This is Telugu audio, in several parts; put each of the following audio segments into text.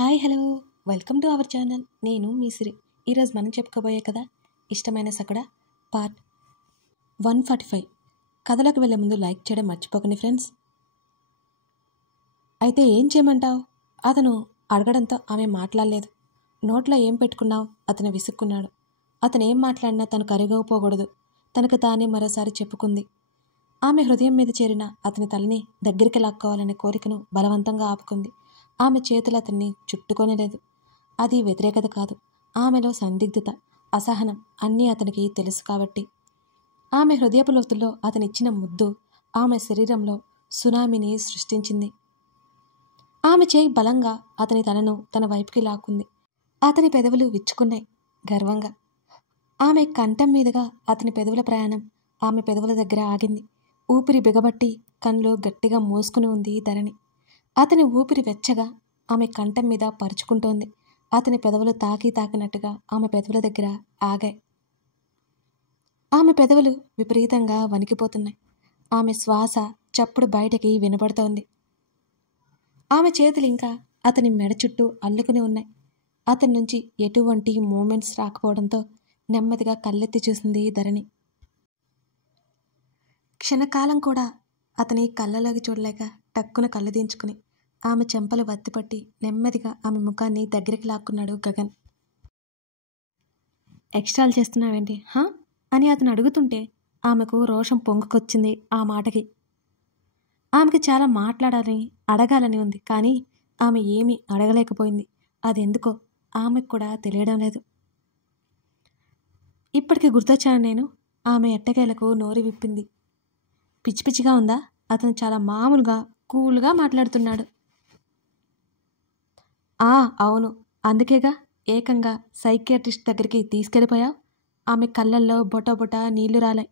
Hi hello welcome to our channel. నేను మీ సిరి. ఈరోజు మనం చెప్పుకోబోయే కదా ఇష్టమైన సకుడ పార్ట్ 145. కథలోకి వెళ్ళే ముందు లైక్ చేయడం మర్చిపోకండి ఫ్రెండ్స్. అయితే ఏం చేయమంటావు? అతను అడగడంతో ఆమె మాట్లాడలేదు. నోట్లో ఏం పెట్టుకున్నావు? అతను విసుక్కున్నాడు. అతను ఏం మాట్లాడినా తను కరిగిపోకూడదు. తనకు తానే మరోసారి చెప్పుకుంది. ఆమె హృదయం మీద చేరిన అతని తలని దగ్గరికి లాక్కోవాలనే కోరికను బలవంతంగా ఆపుకుంది. ఆమె చేతులు అతన్ని చుట్టుకొనలేదు. అది వ్యతిరేకత కాదు, ఆమెలో సందిగ్ధత, అసహనం అన్నీ అతనికి తెలుసు కాబట్టి. ఆమె హృదయపు లోతుల్లో అతనిచ్చిన ముద్దు ఆమె శరీరంలో సునామీని సృష్టించింది. ఆమె చేయి బలంగా అతని తలను తన వైపుకి లాక్కుంది. అతని పెదవులు విచ్చుకున్నాయి గర్వంగా. ఆమె కంఠం మీదుగా అతని పెదవుల ప్రయాణం ఆమె పెదవుల దగ్గర ఆగింది. ఊపిరి బిగబట్టి కళ్ళు గట్టిగా మూసుకుని ఉంది ధరణి. అతని ఊపిరి వెచ్చగా ఆమె కంఠం మీద పరుచుకుంటోంది. అతని పెదవులు తాకినట్టుగా ఆమె పెదవుల దగ్గర ఆగాయి. ఆమె పెదవులు విపరీతంగా వణికిపోతున్నాయి. ఆమె శ్వాస చప్పుడు బయటకి వినబడుతోంది. ఆమె చేతులు ఇంకా అతని మెడ చుట్టూ అల్లుకుని ఉన్నాయి. అతని నుంచి ఎటువంటి మూమెంట్స్ రాకపోవడంతో నెమ్మదిగా కళ్ళెత్తి చూసింది ధరణి. క్షణకాలం కూడా అతని కళ్ళలోకి చూడలేక టక్కున కళ్ళు దించుకుని ఆమె చెంపలు వత్తిపట్టి నెమ్మదిగా ఆమె ముఖాన్ని దగ్గరికి లాక్కున్నాడు గగన్. ఎక్స్ట్రాలు చేస్తున్నావేంటి అని అతను అడుగుతుంటే ఆమెకు రోషం పొంగుకొచ్చింది ఆ మాటకి. ఆమెకి చాలా మాట్లాడాలని అడగాలని ఉంది, కానీ ఆమె ఏమీ అడగలేకపోయింది. అదెందుకో ఆమెకు కూడా తెలియడం లేదు. ఇప్పటికి గుర్తొచ్చాను నేను. ఆమె ఎట్టకేలకు నోరు విప్పింది. పిచ్చి పిచ్చిగా ఉందా? అతను చాలా మామూలుగా కూల్గా మాట్లాడుతున్నాడు. అవును, అందుకేగా ఏకంగా సైకియాట్రిస్ట్ దగ్గరికి తీసుకెళ్ళిపోయావు. ఆమె కళ్ళల్లో బొటబొట నీళ్లు రాలాయి.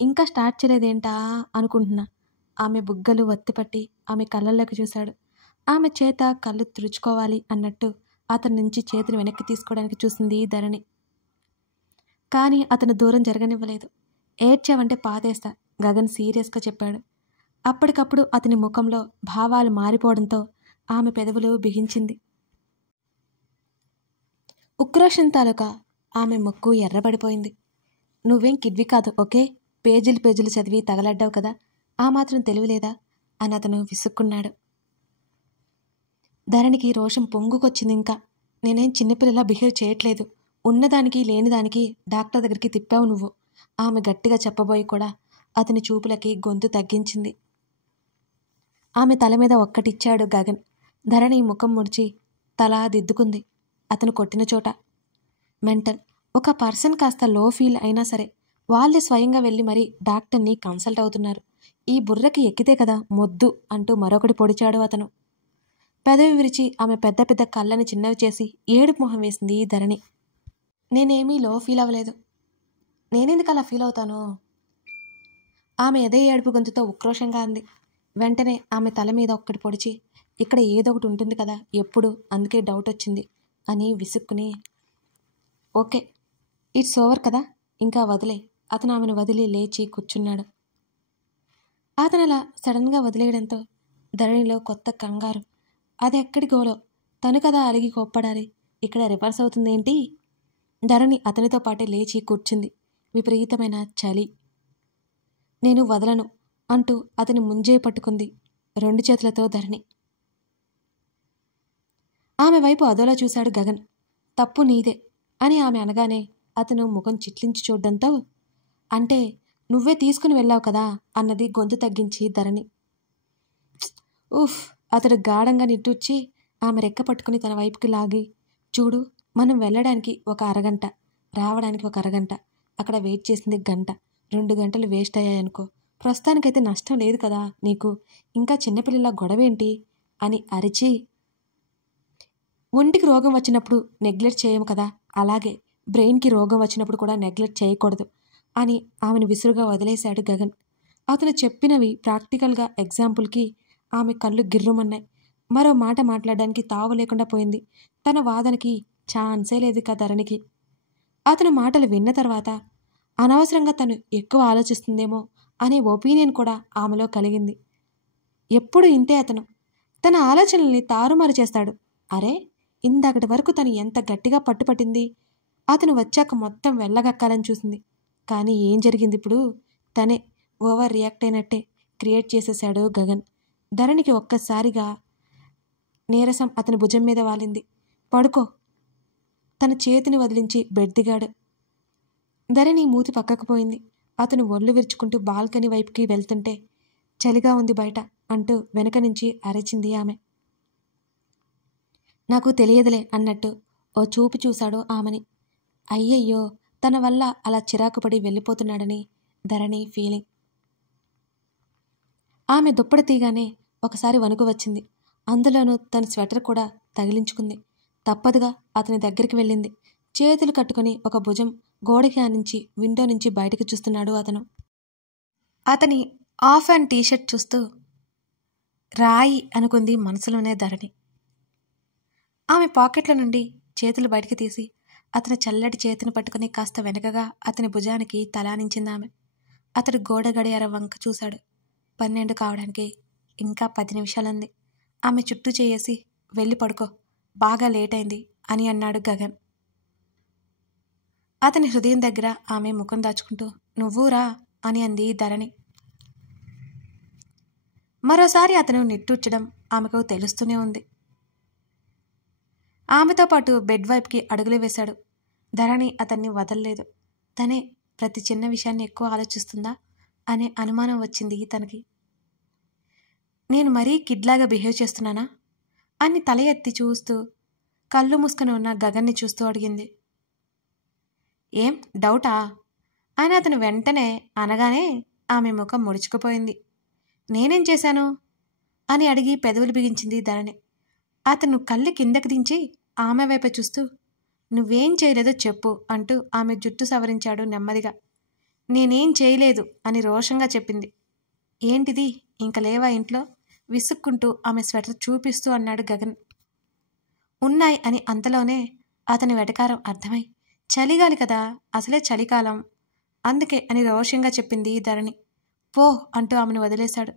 ఇంకా స్టార్ట్ చేయలేదేంటా అనుకుంటున్నా. ఆమె బుగ్గలు వత్తిపట్టి ఆమె కళ్ళల్లోకి చూశాడు. ఆమె చేత కళ్ళు తుడుచుకోవాలి అన్నట్టు అతని నుంచి చేతిని వెనక్కి తీసుకోవడానికి చూసింది ధరణి. కానీ అతను దూరం జరగనివ్వలేదు. ఏడ్చావంటే పాతేస్తా, గగన్ సీరియస్గా చెప్పాడు. అప్పటికప్పుడు అతని ముఖంలో భావాలు మారిపోవడంతో ఆమె పెదవులు బిగించింది. ఉక్రోషం తాలూకా ఆమె ముక్కు ఎర్రబడిపోయింది. నువ్వేం కిడ్వి కాదు, ఓకే? పేజీలు చదివి తగలడ్డావు కదా, ఆ మాత్రం తెలివిలేదా అని అతను విసుక్కున్నాడు. ధరణికి రోషం పొంగుకొచ్చింది. ఇంకా నేనేం చిన్నపిల్లలా బిహేవ్ చేయట్లేదు. ఉన్నదానికి లేనిదానికి డాక్టర్ దగ్గరికి తిప్పావు నువ్వు. ఆమె గట్టిగా చెప్పబోయి కూడా అతని చూపులకి గొంతు తగ్గించింది. ఆమె తల మీద ఒక్కటిచ్చాడు గగన్. ధరణి ముఖం ముడిచి తల దిద్దుకుంది. అతను కొట్టిన చోట. మెంటల్. ఒక పర్సన్ కాస్త లో ఫీల్ అయినా సరే వాళ్ళే స్వయంగా వెళ్ళి మరీ డాక్టర్ని కన్సల్ట్ అవుతున్నారు. ఈ బుర్రకి ఎక్కితే కదా మొద్దు అంటూ మరొకటి పొడిచాడు అతను. పెదవి విరిచి ఆమె పెద్ద పెద్ద కళ్ళని చిన్నవి చేసి ఏడుపు మొహం వేసింది ధరణి. నేనేమీ లో ఫీల్ అవ్వలేదు. నేనెందుకు అలా ఫీల్ అవుతాను? ఆమె ఎదే ఏడుపు గొంతుతో ఉక్రోషంగా అంది. వెంటనే ఆమె తల మీద ఒక్కటి పొడిచి, ఇక్కడ ఏదో ఒకటి ఉంటుంది కదా ఎప్పుడు, అందుకే డౌట్ వచ్చింది అని విసుక్కుని, ఓకే ఇట్స్ ఓవర్ కదా, ఇంకా వదిలే. అతను ఆమెను వదిలి లేచి కూర్చున్నాడు. అతను అలా సడన్గా వదిలేయడంతో ధరణిలో కొత్త కంగారు. అది ఎక్కడి గోలో, తను కదా అలిగి కోప్పడాలి, ఇక్కడ రివర్స్ అవుతుందేంటి? ధరణి అతనితో పాటే లేచి కూర్చుంది. విపరీతమైన చలి. నేను వదలను అంటూ అతని ముంజే పట్టుకుంది 2 చేతులతో ధరణి. ఆమె వైపు అదోలా చూశాడు గగన్. తప్పు నీదే అని ఆమె అనగానే అతను ముఖం చిట్లించి చూడ్డంతో, అంటే నువ్వే తీసుకుని వెళ్ళావు కదా అన్నది గొంతు తగ్గించి ధరణి. అతడు గాఢంగా నిట్టూర్చి ఆమె రెక్క పట్టుకుని తన వైపుకి లాగి, చూడు, మనం వెళ్ళడానికి ఒక అరగంట, రావడానికి ఒక అరగంట, అక్కడ వెయిట్ చేసింది గంట, 2 గంటలు వేస్ట్ అయ్యాయనుకో. ప్రస్తుతానికైతే నష్టం లేదు కదా నీకు, ఇంకా చిన్నపిల్లల గొడవేంటి అని అరిచి, ఒంటికి రోగం వచ్చినప్పుడు నెగ్లెక్ట్ చేయము కదా, అలాగే బ్రెయిన్కి రోగం వచ్చినప్పుడు కూడా నెగ్లెక్ట్ చేయకూడదు అని ఆమెను విసురుగా వదిలేశాడు గగన్. అతను చెప్పినవి ప్రాక్టికల్గా ఎగ్జాంపుల్కి ఆమె కళ్ళు గిర్రుమన్నాయి. మరో మాట మాట్లాడడానికి తావు లేకుండా పోయింది. తన వాదనకి ఛాన్సే లేదు కదా ధరణికి. అతను మాటలు విన్న తర్వాత అనవసరంగా తను ఎక్కువ ఆలోచిస్తుందేమో అనే ఒపీనియన్ కూడా ఆమెలో కలిగింది. ఎప్పుడు ఇంతే అతను. తన ఆలోచనల్ని తారుమారు చేస్తాడు. అరే, ఇందాకటి వరకు తను ఎంత గట్టిగా పట్టుపట్టింది. అతను వచ్చాక మొత్తం వెళ్ళగక్కాలని చూసింది. కానీ ఏం జరిగింది ఇప్పుడు? తనే ఓవర్ రియాక్ట్ అయినట్టే క్రియేట్ చేసేశాడు గగన్. ధరణికి ఒక్కసారిగా నీరసం అతని భుజం మీద వాలింది. పడుకో. తన చేతిని వదిలించి బెడ్ దిగాడు. ధరణి మూతి పక్కకు పోయింది. అతను ఒళ్ళు విరుచుకుంటూ బాల్కనీ వైపుకి వెళ్తుంటే చలిగా ఉంది బయట అంటూ వెనక నుంచి అరచింది ఆమె. నాకు తెలియదులే అన్నట్టు ఓ చూపు చూశాడు ఆమెని. అయ్యయ్యో, తన వల్ల అలా చిరాకుపడి వెళ్ళిపోతున్నాడని ధరణి ఫీలింగ్. ఆమె దుప్పటి తీగానే ఒకసారి వణుకు వచ్చింది. అందులోనూ తన స్వెటర్ కూడా తగిలించుకుంది. తప్పదుగా అతని దగ్గరికి వెళ్ళింది. చేతులు కట్టుకుని ఒక భుజం గోడకి ఆనించి విండో నుంచి బయటకు చూస్తున్నాడు అతను. అతని ఆఫ్ అండ్ టీషర్ట్ చూస్తూ రాయి అనుకుంది మనసులోనే ధరణి. ఆమె పాకెట్ల నుండి చేతులు బయటికి తీసి అతని చల్లటి చేతిని పట్టుకుని కాస్త వెనకగా అతని భుజానికి తలానించిందామె. అతడు గోడ గడియారం వంక చూశాడు. 12 కావడానికి ఇంకా 10 నిమిషాలుంది. ఆమె చుట్టూ చేయేసి వెళ్ళి పడుకో, బాగా లేట్ అయింది అని అన్నాడు గగన్. అతని హృదయం దగ్గర ఆమె ముఖం దాచుకుంటూ నువ్వురా అని అంది ధరణి. మరోసారి అతను నిట్టూర్చడం ఆమెకు తెలుస్తూనే ఉంది. ఆమెతో పాటు బెడ్ వైపుకి అడుగులు వేశాడు. ధరణి అతన్ని వదల్లేదు. తనే ప్రతి చిన్న విషయాన్ని ఎక్కువ ఆలోచిస్తుందా అనే అనుమానం వచ్చింది తనకి. నేను మరీ కిడ్లాగా బిహేవ్ చేస్తున్నానా అని తల ఎత్తి చూస్తూ కళ్ళు మూసుకుని ఉన్న గగన్ని చూస్తూ అడిగింది. ఏం డౌటా అని అతను వెంటనే అనగానే ఆమె ముఖం ముడుచుకుపోయింది. నేనేం చేశాను అని అడిగి పెదవులు బిగించింది ధరణి. అతను కళ్ళు కిందకి దించి ఆమె వైపు చూస్తూ నువ్వేం చేయలేదో చెప్పు అంటూ ఆమె జుట్టు సవరించాడు నెమ్మదిగా. నేనేం చేయలేదు అని రోషంగా చెప్పింది. ఏంటిది, ఇంక లేవా ఇంట్లో విసుక్కుంటూ ఆమె స్వెటర్ చూపిస్తూ అన్నాడు గగన్. ఉన్నాయి అని అంతలోనే అతని వెటకారం అర్థమై చలిగాలి కదా, అసలే చలికాలం, అందుకే అని రోషంగా చెప్పింది ధరణి. పో అంటూ ఆమెను వదిలేశాడు.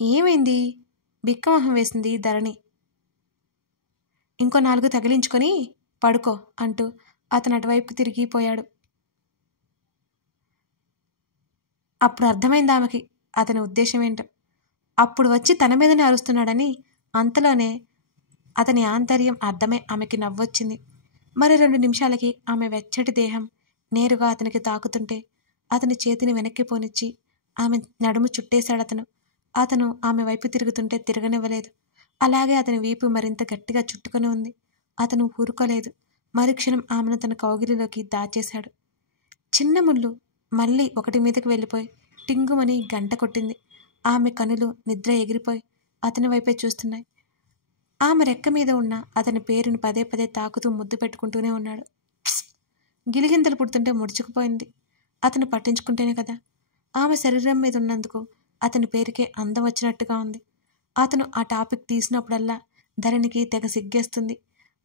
ఏమైంది బిక్కమొహం వేసింది ధరణి. ఇంకో 4 తగిలించుకొని పడుకో అంటూ అతను అటువైపు తిరిగిపోయాడు. అప్పుడు అర్థమైంది ఆమెకి అతని ఉద్దేశం ఏంటో. అప్పుడు వచ్చి తన మీదనే అరుస్తున్నాడని అంతలోనే అతని ఆంతర్యం అర్థమై ఆమెకి నవ్వొచ్చింది. మరి 2 నిమిషాలకి ఆమె వెచ్చటి దేహం నేరుగా అతనికి తాకుతుంటే అతని చేతిని వెనక్కి పోనిచ్చి ఆమె నడుము చుట్టేశాడు అతను. అతను ఆమె వైపు తిరుగుతుంటే తిరగనివ్వలేదు. అలాగే అతని వీపు మరింత గట్టిగా చుట్టుకొని ఉంది. అతను ఊరుకోలేదు. మరుక్షణం ఆమెను తన కౌగిలిలోకి దాచేశాడు. చిన్న ముళ్ళు మళ్ళీ ఒకటి మీదకి వెళ్ళిపోయి టింగుమని గంట కొట్టింది. ఆమె కనులు నిద్ర ఎగిరిపోయి అతని వైపే చూస్తున్నాయి. ఆమె రెక్క మీద ఉన్న అతని పేరును పదే పదే తాకుతూ ముద్దు పెట్టుకుంటూనే ఉన్నాడు. గిలిగింతలు పుడుతుంటే ముడుచుకుపోయింది. అతను పట్టించుకుంటేనే కదా. ఆమె శరీరం మీద ఉన్నందుకు అతని పేరుకే అందం వచ్చినట్టుగా ఉంది. అతను ఆ టాపిక్ తీసినప్పుడల్లా ధరణికి తెగ సిగ్గేస్తుంది.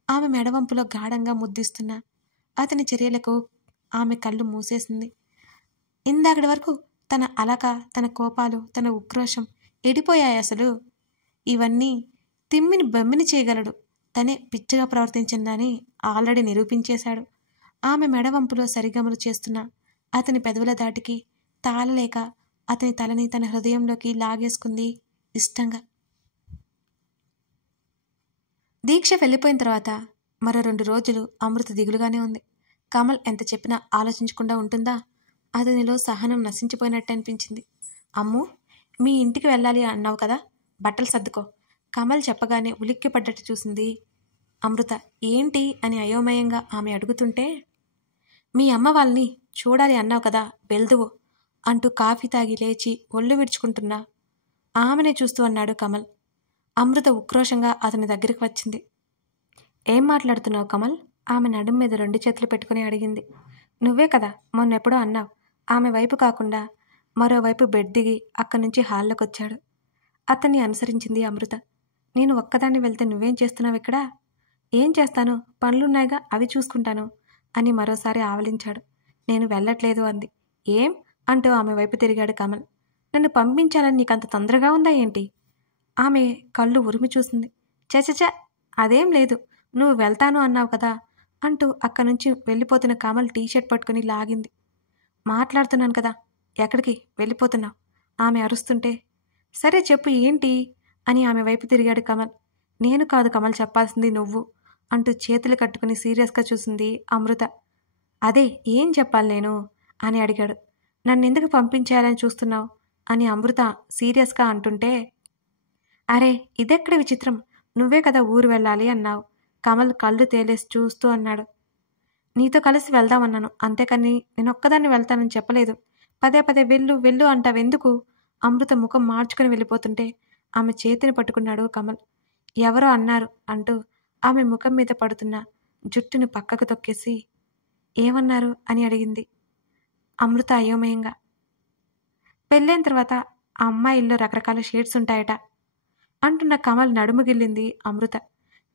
ఆమె మెడవంపులో గాఢంగా ముద్దిస్తున్నా అతని చర్యలకు ఆమె కళ్ళు మూసేసింది. ఇందాకటి వరకు తన అలక, తన కోపాలు, తన ఉక్రోషం ఎడిపోయాయి. అసలు ఇవన్నీ తిమ్మిని బమ్మిని చేయగలడు. తనే పిచ్చిగా ప్రవర్తించిందని ఆల్రెడీ నిరూపించేశాడు. ఆమె మెడవంపులో సరిగమలు చేస్తున్న అతని పెదవుల దాటికి తాళలేక అతని తలని తన హృదయంలోకి లాగేసుకుంది ఇష్టంగా. దీక్ష వెళ్ళిపోయిన తర్వాత మరో 2 రోజులు అమృత దిగులుగానే ఉంది. కమల్ ఎంత చెప్పినా ఆలోచించకుండా ఉంటుందా? అతనిలో సహనం నశించిపోయినట్టు అనిపించింది. అమ్ము, మీ ఇంటికి వెళ్ళాలి అన్నావు కదా, బట్టలు సర్దుకో. కమల్ చెప్పగానే ఉలిక్కి పడ్డట్టు చూసింది అమృత. ఏంటి అని అయోమయంగా ఆమె అడుగుతుంటే, మీ అమ్మ వాళ్ళని చూడాలి అన్నావు కదా, వెళ్దువు అంటూ కాఫీ తాగి లేచి ఒళ్ళు విడుచుకుంటున్నా ఆమెనే చూస్తూ అన్నాడు కమల్. అమృత ఉక్రోషంగా అతని దగ్గరికి వచ్చింది. ఏం మాట్లాడుతున్నావు కమల్? ఆమె నడుం మీద 2 చేతులు పెట్టుకుని అడిగింది. నువ్వే కదా మొన్నెప్పుడో అన్నావు. ఆమె వైపు కాకుండా మరోవైపు బెడ్ దిగి అక్కడి నుంచి హాల్లోకి వచ్చాడు. అతన్ని అనుసరించింది అమృత. నేను ఒక్కదాన్ని వెళ్తే నువ్వేం చేస్తున్నావు ఇక్కడ? ఏం చేస్తాను, పనులున్నాయిగా, అవి చూసుకుంటాను అని మరోసారి ఆవలించాడు. నేను వెళ్ళట్లేదు అంది. ఏం అంటూ ఆమె వైపు తిరిగాడు కమల్. నన్ను పంపించాలని నీకంత తొందరగా ఉందా ఏంటి? ఆమె కళ్ళు ఉరిమి చూసింది. చచచ, అదేం లేదు, నువ్వు వెళ్తాను అన్నావు కదా అంటూ అక్కడి నుంచి వెళ్ళిపోతున్న కమల్ టీషర్ట్ పట్టుకుని లాగింది. మాట్లాడుతున్నాను కదా, ఎక్కడికి వెళ్ళిపోతున్నావు? ఆమె అరుస్తుంటే, సరే చెప్పు ఏంటి అని ఆమె వైపు తిరిగాడు కమల్. నేను కాదు కమల్ చెప్పాల్సింది నువ్వు అంటూ చేతులు కట్టుకుని సీరియస్గా చూసింది అమృత. అదే ఏం చెప్పాలి నేను అని అడిగాడు. నన్నెందుకు పంపించేయాలని చూస్తున్నావు అని అమృత సీరియస్గా అంటుంటే, అరే ఇదెక్కడ విచిత్రం, నువ్వే కదా ఊరు వెళ్ళాలి అన్నావు. కమల్ కళ్ళు తేలేసి చూస్తూ అన్నాడు. నీతో కలిసి వెళ్దామన్నాను, అంతేకాని నేనొక్కదాన్ని వెళ్తానని చెప్పలేదు. పదే పదే వెళ్ళు వెళ్ళు అంటావెందుకు? అమృత ముఖం మార్చుకుని వెళ్ళిపోతుంటే ఆమె చేతిని పట్టుకున్నాడు కమల్. ఎవరో అన్నారు అంటూ ఆమె ముఖం మీద పడుతున్న జుట్టును పక్కకు తొక్కేసి, ఏమన్నారు అని అడిగింది అమృత అయోమయంగా. పెళ్ళైన తర్వాత ఆ అమ్మాయిల్లో రకరకాల షేడ్స్ ఉంటాయట అంటున్న కమల్ నడుము గిల్లింది అమృత.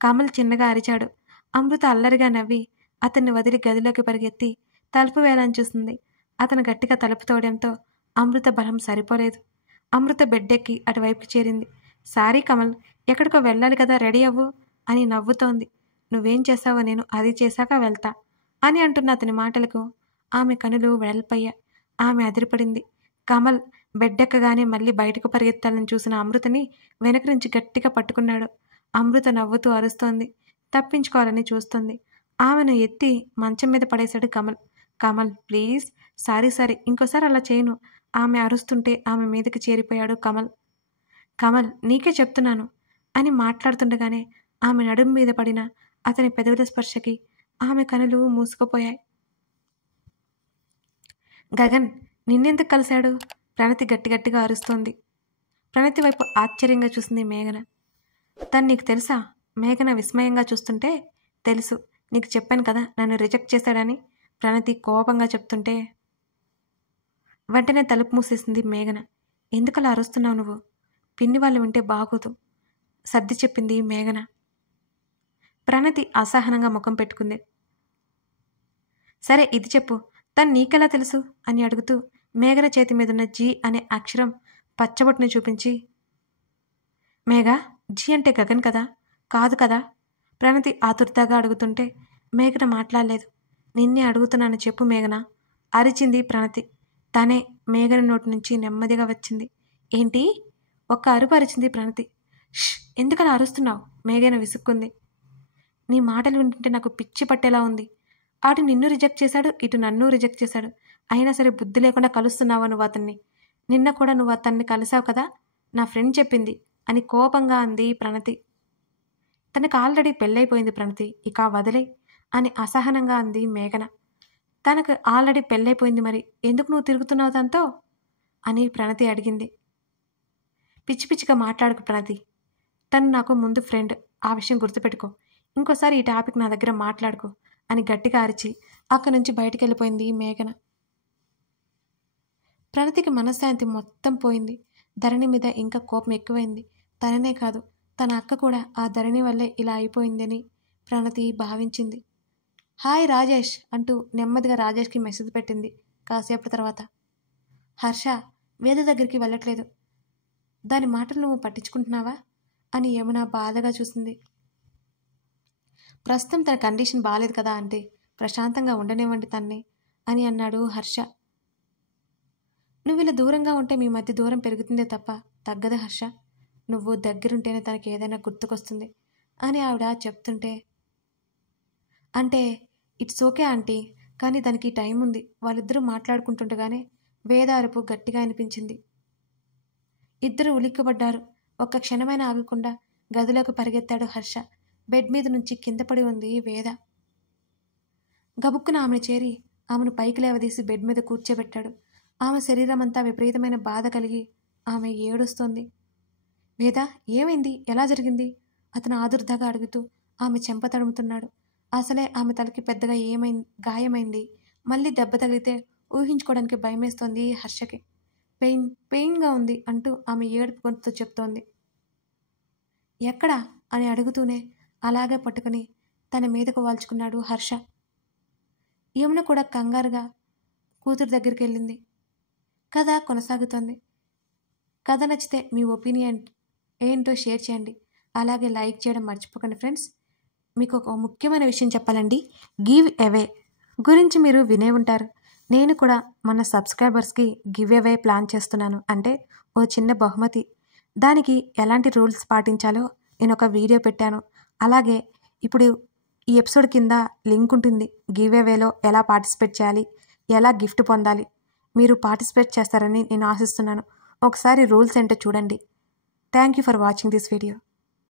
కమల్ చిన్నగా అరిచాడు. అమృత అల్లరిగా నవ్వి అతన్ని వదిలి గదిలోకి పరిగెత్తి తలుపు వేయాలని చూసింది. అతను గట్టిగా తలుపు తోవడంతో అమృత బలం సరిపోలేదు. అమృత బెడ్డెక్కి అటువైపుకి చేరింది. సారీ కమల్, ఎక్కడికో వెళ్ళాలి కదా, రెడీ అవ్వు అని నవ్వుతోంది. నువ్వేం చేశావో నేను అది చేశాక వెళ్తా అని అంటున్న అతని మాటలకు ఆమె కనులు వెడల్పయ్యా. ఆమె అదిరిపడింది. కమల్ బెడ్డెక్కగానే మళ్ళీ బయటకు పరిగెత్తాలని చూసిన అమృతని వెనక నుంచి గట్టిగా పట్టుకున్నాడు. అమృత నవ్వుతూ అరుస్తోంది. తప్పించుకోవాలని చూస్తుంది. ఆమెను ఎత్తి మంచం మీద పడేశాడు కమల్. కమల్ ప్లీజ్, సారీ ఇంకోసారి అలా చేయను. ఆమె అరుస్తుంటే ఆమె మీదకి చేరిపోయాడు కమల్. కమల్ నీకే చెప్తున్నాను అని మాట్లాడుతుండగానే ఆమె నడుము మీద పడిన అతని పెదవుల స్పర్శకి ఆమె కనులు మూసుకుపోయాయి. గగన్ నిన్నెందుకు కలిశాడు? ప్రణతి గట్టిగా అరుస్తోంది. ప్రణతి వైపు ఆశ్చర్యంగా చూసింది మేఘన. తను నీకు తెలుసా? మేఘన విస్మయంగా చూస్తుంటే, తెలుసు, నీకు చెప్పాను కదా నన్ను రిజెక్ట్ చేశాడని ప్రణతి కోపంగా చెప్తుంటే వెంటనే తలుపు మూసేసింది మేఘన. ఎందుకలా అరుస్తున్నావు నువ్వు? పిన్ని వాళ్ళు వింటే బాగోదు సర్ది చెప్పింది మేఘన. ప్రణతి అసహనంగా ముఖం పెట్టుకుంది. సరే ఇది చెప్పు, తను నీకెలా తెలుసు అని అడుగుతూ మేఘన చేతి మీదున్న జీ అనే అక్షరం పచ్చబొట్టుని చూపించి, మేఘ జీ అంటే గగన్ కదా, కాదు కదా? ప్రణతి ఆతుర్దాగా అడుగుతుంటే మేఘన మాట్లాడలేదు. నిన్నే అడుగుతున్నాను చెప్పు మేఘన అరిచింది ప్రణతి. తనే మేఘన నోటి నుంచి నెమ్మదిగా వచ్చింది. ఏంటి? ఒక్క అరుపు అరిచింది ప్రణతి. ష్, ఎందుకలా అరుస్తున్నావు? మేఘన విసుక్కుంది. నీ మాటలు వింటుంటే నాకు పిచ్చి పట్టేలా ఉంది. అటు నిన్ను రిజెక్ట్ చేశాడు, ఇటు నన్ను రిజెక్ట్ చేశాడు. అయినా సరే బుద్ధి లేకుండా కలుస్తున్నావా నువ్వు అతన్ని? నిన్న కూడా నువ్వు అతన్ని కలిసావు కదా, నా ఫ్రెండ్ చెప్పింది అని కోపంగా అంది ప్రణతి. తనకు ఆల్రెడీ పెళ్ళైపోయింది ప్రణతి, ఇక వదిలే అని అసహనంగా అంది మేఘన. తనకు ఆల్రెడీ పెళ్ళైపోయింది, మరి ఎందుకు నువ్వు తిరుగుతున్నావు దాంతో అని ప్రణతి అడిగింది. పిచ్చి పిచ్చిగా మాట్లాడుకు ప్రణతి, తను నాకు ముందు ఫ్రెండ్, ఆ విషయం గుర్తుపెట్టుకో. ఇంకోసారి ఈ టాపిక్ నా దగ్గర మాట్లాడుకో అని గట్టిగా అరిచి అక్కడి నుంచి బయటికి వెళ్ళిపోయింది మేఘన. ప్రణతికి మనశ్శాంతి మొత్తం పోయింది. ధరణి మీద ఇంకా కోపం ఎక్కువైంది. తననే కాదు, తన అక్క కూడా ఆ ధరణి వల్లే ఇలా అయిపోయిందని ప్రణతి భావించింది. హాయ్ రాజేష్ అంటూ నెమ్మదిగా రాజేష్కి మెసేజ్ పెట్టింది. కాసేపటి తర్వాత, హర్ష వేద దగ్గరికి వెళ్ళట్లేదు, దాని మాటలు నువ్వు పట్టించుకుంటున్నావా అని యమున బాధగా చూసింది. ప్రస్తుతం తన కండిషన్ బాగాలేదు కదా అంటే ప్రశాంతంగా ఉండనివ్వండి తన్ని అని అన్నాడు హర్ష. నువ్వు ఇలా దూరంగా ఉంటే మీ మధ్య దూరం పెరుగుతుందే తప్ప తగ్గదు హర్ష. నువ్వు దగ్గరుంటేనే తనకి ఏదైనా గుర్తుకొస్తుంది అని ఆవిడ చెప్తుంటే, అంటే ఇట్స్ ఓకే ఆంటీ, కానీ దానికి టైం ఉంది. వాళ్ళిద్దరూ మాట్లాడుకుంటుండగానే వేద అరుపు గట్టిగా అనిపించింది. ఇద్దరు ఉలిక్కిపడ్డారు. ఒక్క క్షణమైన ఆగకుండా గదిలోకి పరిగెత్తాడు హర్ష. బెడ్ మీద నుంచి కింద పడి ఉంది వేద. గబుక్కున ఆమెను చేరి ఆమెను పైకి లేవదీసి బెడ్ మీద కూర్చోబెట్టాడు. ఆమె శరీరం అంతా విపరీతమైన బాధ కలిగి ఆమె ఏడుస్తోంది. వేద ఏమైంది, ఎలా జరిగింది అతను ఆదుర్దాగా అడుగుతూ ఆమె చెంప తడుముతున్నాడు. అసలే ఆమె తలకి పెద్దగా గాయమైంది. మళ్ళీ దెబ్బ తగిలితే ఊహించుకోవడానికి భయమేస్తోంది హర్షకి. పెయిన్గా ఉంది అంటూ ఆమె ఏడుపు గొంతుతో చెప్తోంది. ఎక్కడా అని అడుగుతూనే అలాగే పట్టుకుని తన మీదకు వాల్చుకున్నాడు హర్ష. యమున కూడా కంగారుగా కూతురు దగ్గరికి వెళ్ళింది. కథ కొనసాగుతోంది. కథ నచ్చితే మీ ఒపీనియన్ ఏంటో షేర్ చేయండి. అలాగే లైక్ చేయడం మర్చిపోకండి ఫ్రెండ్స్. మీకు ఒక ముఖ్యమైన విషయం చెప్పాలండి. గివ్ అవే గురించి మీరు వినే ఉంటారు. నేను కూడా మన సబ్స్క్రైబర్స్కి గివ్ అవే ప్లాన్ చేస్తున్నాను. అంటే ఓ చిన్న బహుమతి. దానికి ఎలాంటి రూల్స్ పాటించాలో నేను ఒక వీడియో పెట్టాను. అలాగే ఇప్పుడు ఈ ఎపిసోడ్ కింద లింక్ ఉంటుంది. గివ్ అవేలో ఎలా పార్టిసిపేట్ చేయాలి, ఎలా గిఫ్ట్ పొందాలి. మీరు పార్టిసిపేట్ చేస్తారని నేను ఆశిస్తున్నాను. ఒకసారి రూల్స్ ఏంటో చూడండి. Thank you for watching this video.